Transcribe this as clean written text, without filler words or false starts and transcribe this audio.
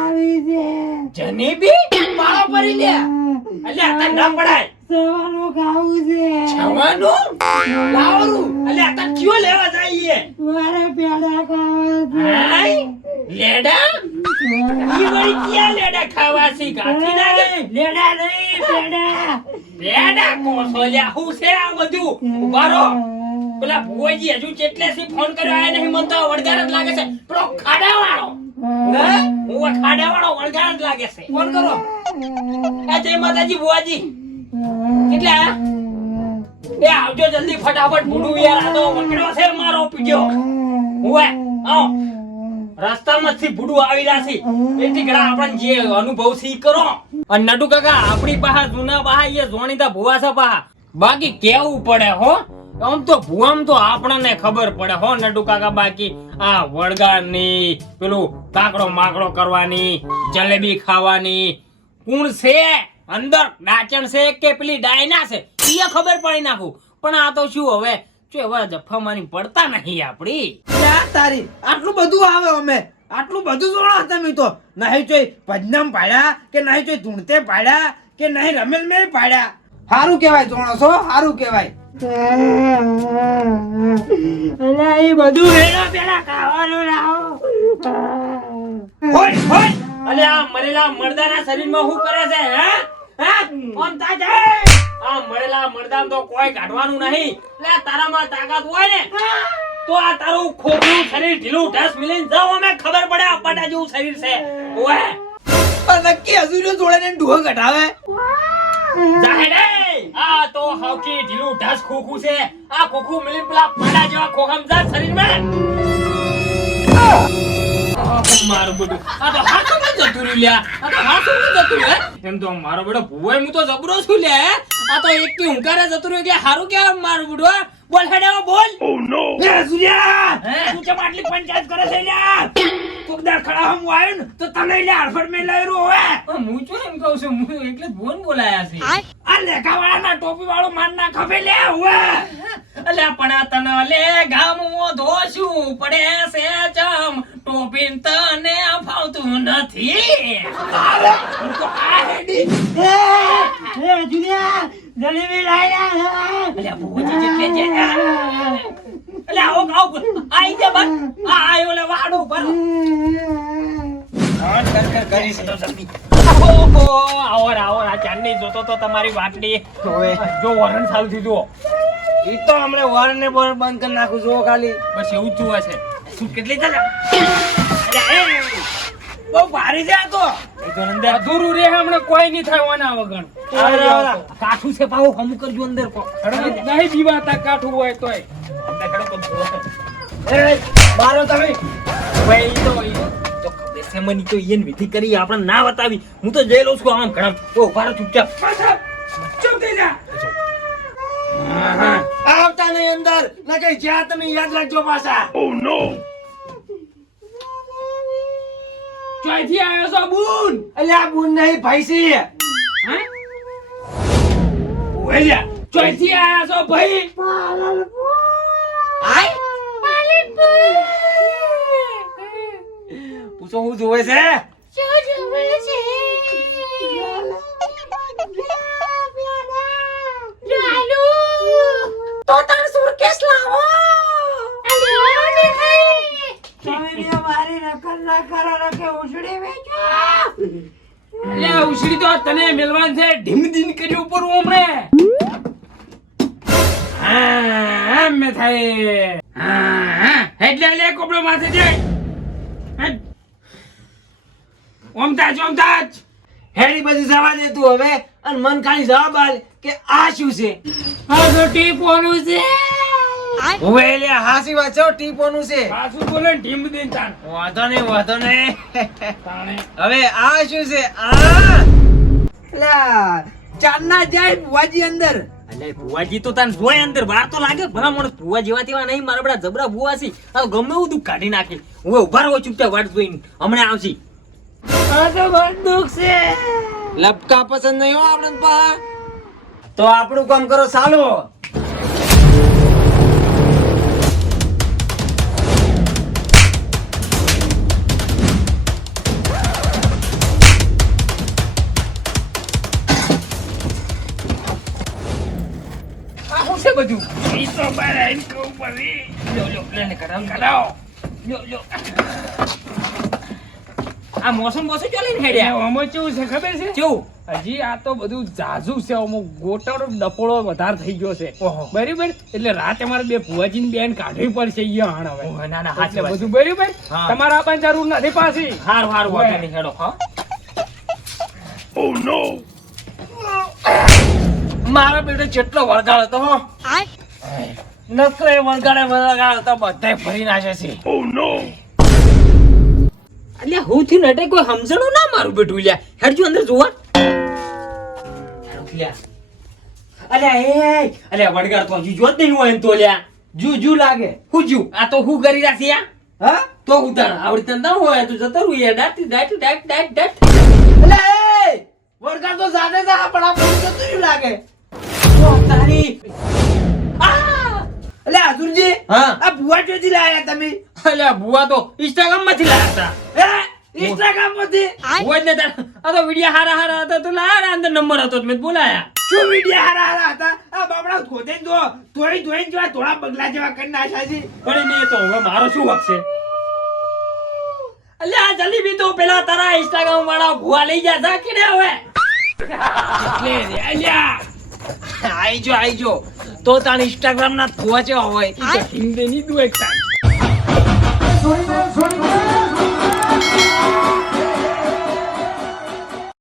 આવી છે. જનેબી માળો ભરી લે. અલ્યા આ ના પડાય. સવાનું ખાવું છે. જવાનું લાવરું. અલ્યા આ ક્યો લેવા જઈએ? મારે પેડા ખાવા છે. હાય લેડા ઈ વળી ક્યાં લેડા ખાવા છે? ગાંઠી નાખે. લેડા નહીં પેડા. લેડા કોસો લ્યા હું છે આ બધું? ઉભા રહો. પેલા ભુવાજી હજુ કેટલેથી ફોન કર્યો આયા નહીં, મને તો વળગાર જ લાગે છે. પેલો ખાડાવાળો હે હું ખાડાવાળો વળગાર જ લાગે છે. ફોન કરો. આ જય માતાજી ભુવાજી. કેટલા એ આવજો જલ્દી ફટાફટ. બુડું યાર આ તો વકડ્યો છે મારો પીડ્યો. હુએ આવો રસ્તામાંથી બુડું આવી રહ્યા છે. એથી ઘણા આપણને જે અનુભવ છે ઈ કરો. અને નડુ કાકા આપણી પાસે જૂના પાસે એ જોણીતા ભુવા છે પાસે. બાકી કેવું પડે હો. આમ તો ભુવામ તો આપણને ખબર પડે હો નડુ કાકા. બાકી આ વળગારની પેલું કાકડો માકડો કરવાની, જલેબી ખાવાની કોણ છે અંદર, ડાચણ છે કે પેલી ડાયના છે એ ખબર પડી નાખું. પણ આ તો શું હવે જફામાની પડતા નહીં આપડી. તારી આટલું બધું આવે અમે આટલું બધું જોડો તમે તો નહીં ચોય ભજનમ પાડ્યા કે નહીં ચોય ધૂણતે પાડ્યા કે નહીં રમેલ મેલ પાડ્યા. સારું કેવાય જોણો છો, સારું કેવાય. અલા એ બધું વેણો પેલા ખાવાનું લાવો. હોય હોય અલે આ મરેલા મરદાના શરીરમાં શું કરે છે? હે હે કોણ તાજે? આ મરેલા મરદામ તો કોઈ કાઢવાનું નહીં. લે તારામાં તાકાત હોય ને તો આ તારું ખોખલું શરીર ઢીલું ઢસ મિલીને જાવ અમે ખબર પડે આ પાટા જેવું શરીર છે. ઓએ પણ નક્કી હજુ જોડે ને ડુહો કઢાવે જાહેડે આ તો હાવકી ઢીલું ઢસ ખોખું છે. આ ખોખું મિલીને પેલા પાટા જેવા ખોખામ જા શરીરમાં. મારું બધું આ તો હાથો માં જતું રહ્યું લ્યા. આ તો હાથો માં જતું રહ્યું. એમ તો મારો બેડો ભુવાય હું તો જબરો છું લે. આ તો એક થી હુંકારે જતું રહ્યું એટલે હારું કેવાય મારું બેડો. બોલ હેડે બોલ. ઓ નો એ સુર્યા તું ચમ આટલી પંચાયત કરે છે લ્યા? કોકદાર ખડા હમ આવ્યો ને તો તને લે હરફડ મે લઈ રહ્યો હવે. હું શું એમ કહું છું? હું એટલે જ બોન બોલાયા છે. આ લેખાવાળા ના ટોપી વાળો માર ના ખભે લે હવે. અલ્યા પણ તને લે ગામમાં ધોશું પડે છે ચમ ટોપીન તને ફાવતું નથી. અરે હું તો આ હેડી એ જુનિયા જલેબી લાયા. અલ્યા ભુવાજી જેટલે છે. અલ્યા આવો આઈ જા બસ. આ આયો લે વાડો પર. કરી છે ઓહો આવર આવર આ ચાંદની જોતો તો તમારી વાટડી જો વરણ ચાલુ થયું જુઓ. ઈ તો હમણે વર ને બર બંધ કરી નાખું છું ખાલી. બસ એવું જ જુએ છે. શું કેટલી ચાલે? બહુ ભારી છે આ તો. એ તો અંદર અધૂરું રે હમણાં કોઈ નહીં થાય ઓના વગર. કાઠું છે પાહો હમું કરજો અંદર કો. નહીં બીવાતા કાઠું હોય તોય. અંદર ખડો એ મારો તમે ભાઈ તો ખબર છે મની તો ઈન વિધિ કરી આપણે ના બતાવી. હું તો જઈ લઉં છું આમ ઘણા. ઓ ભારો ચૂપચાપ ચૂપ થઈ જા. આવતા નહીં અંદર ના કઈ જ્યાં તમે યાદ રાખજો પાછા. ઓ નો ચોઈથી આવ્યો છો બુન? અલ્યા બુન નહીં ભાઈ છે. હે ઓલ્યા ચોઈથી આવ્યા છો ભાઈ? આય પૂછો હું જોવે છે. તો તાર સુરકેસ લાવો. તમે મારી નકલ ના કરો ને કે ઉછળી વેચો. અલ્યા ઉછળી તો તને મેલવાન છે. ઢીમ દીન કર્યું ઉપર ઓમણે. હા મે થાય. હા એટલે લે કોબળો માથે જાય. ઓમતાજ હેડી બધું જવા દે તું હવે અને મન ખાલી જવાબ આલ કે આ શું છે. આ તો ટીપોનું છે. હવે લે હાસી વાત છે ટીપોનું છે. પાછું બોલે ઢીમ દીન તાન. વાંધો નહીં તાણે હવે આ શું છે. આ લા ચાંદના જાય બુવાજી અંદર. અલ્યા ભુવાજી તો તાન જોય અંદર બહાર તો લાગે ભલા મોણ. ભુવા જેવા તેવા નહીં મારા બડા જબરા ભુવા છે. આ ગમે એવું દુઃખ કાઢી નાખે. હું ઉભા રહો ચૂપચાપ વાટ જોઈને હમણાં આવશે. આ તો બંદૂક છે. લપકા પસંદ નહીં હો આપણને પા. તો આપણું કામ કરો ચાલો. બધું ઈ તો બહાર આવીને કહું પડી લ્યો લઈને કરાવો લ્યો આ મોસમ ચાલીને હેડ્યા આમાં કેવું છે ખબર છે કેવું હજી આ તો બધું જાજુ છે અમુક ગોટાળો ડપોળો વધારે થઈ ગયો છે ઓહો. બરાબર એટલે રાતે અમારે બે ભુવાજીની બેન કાઢવી પડશે અહીંયા હાણ હવે ઓહો, ના એટલે હાચી વાત બધું બરાબર હા. તમારે આપવાની જરૂર નથી પાછી હારું વાંધો નહીં હેડો હા મારો બેટો જેટલો વળગાડ હતો હો નકરો એ વળગાડ તો બધાય ફરી નાખે છે અલ્યા હું થી નટે કોઈ સમજણું ના મારું બેટું લ્યા હેડજો અંદર જોવા અલ્યા વળગાડ તો હજુ જોત નહીં હોય એમ તો લ્યા જુ લાગે હું જ્યું આ તો હું કરી રાખી યા હા તો હું તાર આવડતા ના હોય તું જતો રહું યાર ડાટ એટલે એ વળગાડ તો જાતે જા પણ આ બધું જતું રહ્યું લાગે તારી એટલે હાજુરજી હા. આ ભુવા ચોથી લાયા તમે અલ્યા ભુવા તો ઇન્સ્ટાગ્રામ માંથી લાયા હતા ઇન્સ્ટાગ્રામ માંથી ભુવા જ ને તાર આ તો વિડિયો હારા હતા તો લાયા અંદર નંબર હતો તો મેં બોલાયા શું વિડિયા હારા હતા આ બાબડા ખોદે જો ધોઈ જેવા થોડા બગલા જેવા કરી નાખ્યા છે પણ એને તો હવે મારો શું હક છે અલ્યા જલ્દી તો પેલા તારા ઇન્સ્ટાગ્રામ વાળા ભુવા લઈ જા જા કીને હવે એટલે રે અલ્યા આઈ જો તો તાર ઇન્સ્ટાગ્રામ ના ભુવા જેવા હોય ઈ તો હિન્દી ની દુ એક છોડી દે